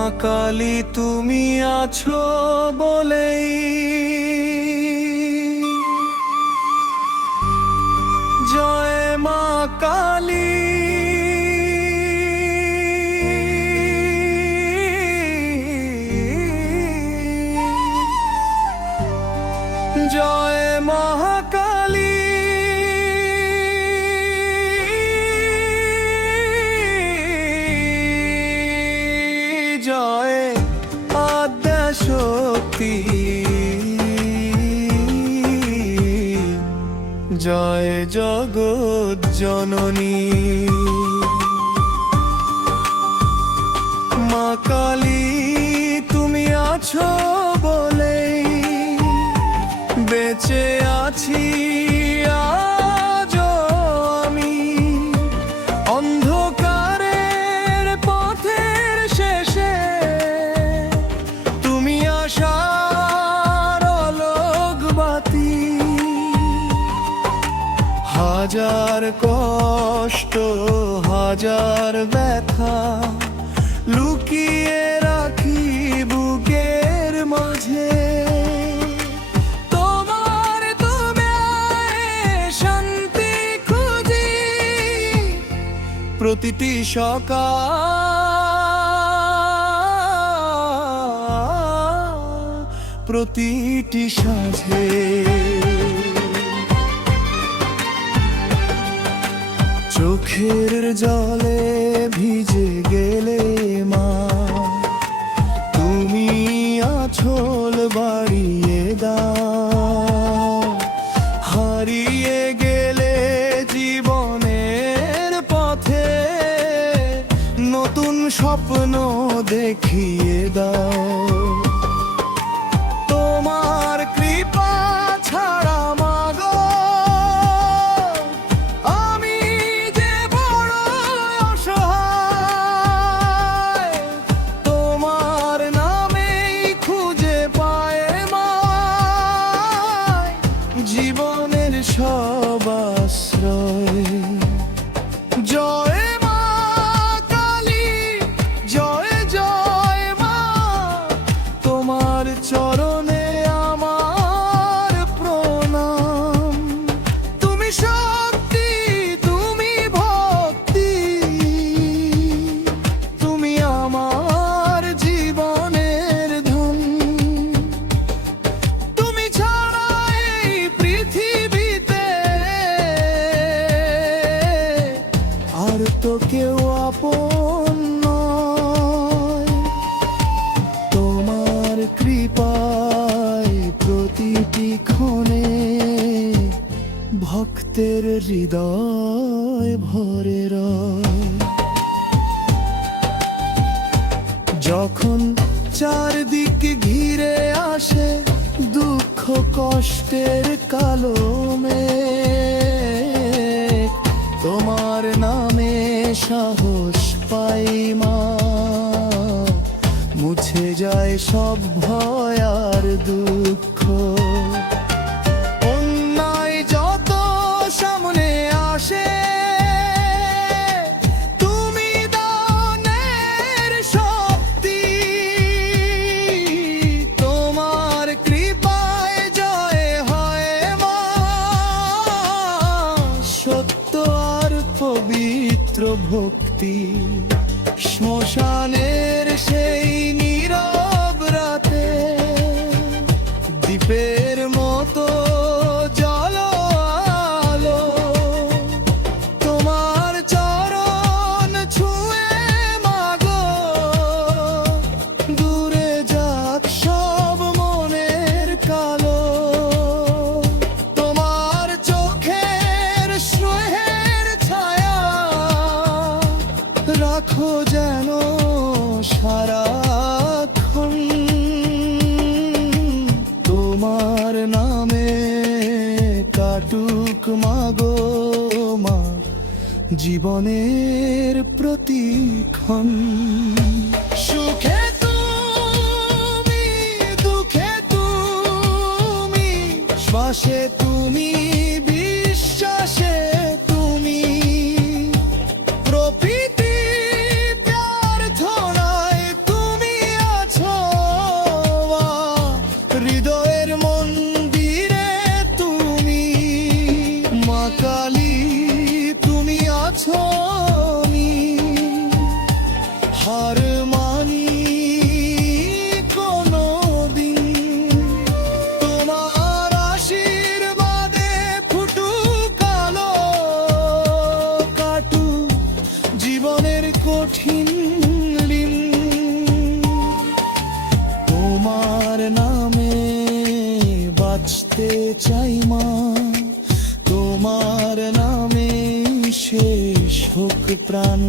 মা কালী তুমি আছো বলেই জয় মা কালী। জয় মহাকালী। জয় আদ্যা শক্তি। জয় জগৎ জননী। মা কালী তুমি আছো বলেই বেঁচে আছি আজও আমি। অন্ধকারের পথের শেষে তুমি আশার আলোক বাতি। হাজার কষ্ট হাজার ব্যথা লুকিয়ে রাখি বুকের মাঝে। তোমার দয়ায় শান্তি খুঁজি প্রতিটি সকাল প্রতিটি সাঁঝে। চোখের জলে ভিজে গেলে মা তুমি আঁচল বাড়িয়ে দাও। হারিয়ে গেলে জীবনের পথে নতুন স্বপ্ন দেখিয়ে দাও। তোমার কৃপা ছাড়া মাগো আমি যে বড় অসহায়। তোমার নামেই খুঁজে পায় মায় জীবনের সব আশ্রয়। জয় মা কালী জয় জয় মা। তোমার চরণে আমার প্রণাম। তুমি শক্তি তুমি ভক্তি তুমি আমার জীবনের ধন। তুমি ছাড়া এই পৃথিবীতে আর তো কেউ আপন নয়। তোমার কৃপায় প্রতিটি ক্ষণে ভক্তের হৃদয় ভরে রয়। যখন চারদিক ঘিরে আসে দুঃখ কষ্টের কালো মেঘ, তোমার নামে সাহস পাই মা। মুছে যায় সব ভয় আর দুঃখ। অন্যায় যত সামনে আসে তুমি দাও ন্যায়ের শক্তি। তোমার কৃপায় জয় হয় মা সত্য আর পবিত্র ভক্তি। শ্মশানের সেই নীরব রাতে দ্বীপের মতো জ্বলো আলো। তোমার চরণ ছুঁয়ে মাগো দূরে যাক সব মনের কালো। তোমার চোখের স্নেহের ছায়া রাখো যেন সারাক্ষণ। তোমার নামে কাটুক মাগো মা জীবনের প্রতিক্ষণ। সুখে তুমি দুঃখে তুমি শ্বাসে তুমি বিশ্বাসে তুমি। প্রকৃতি প্রার্থনায় তুমি নামে বাঁচতে চাই মা, তোমার নামে শেষ হোক প্রাণ।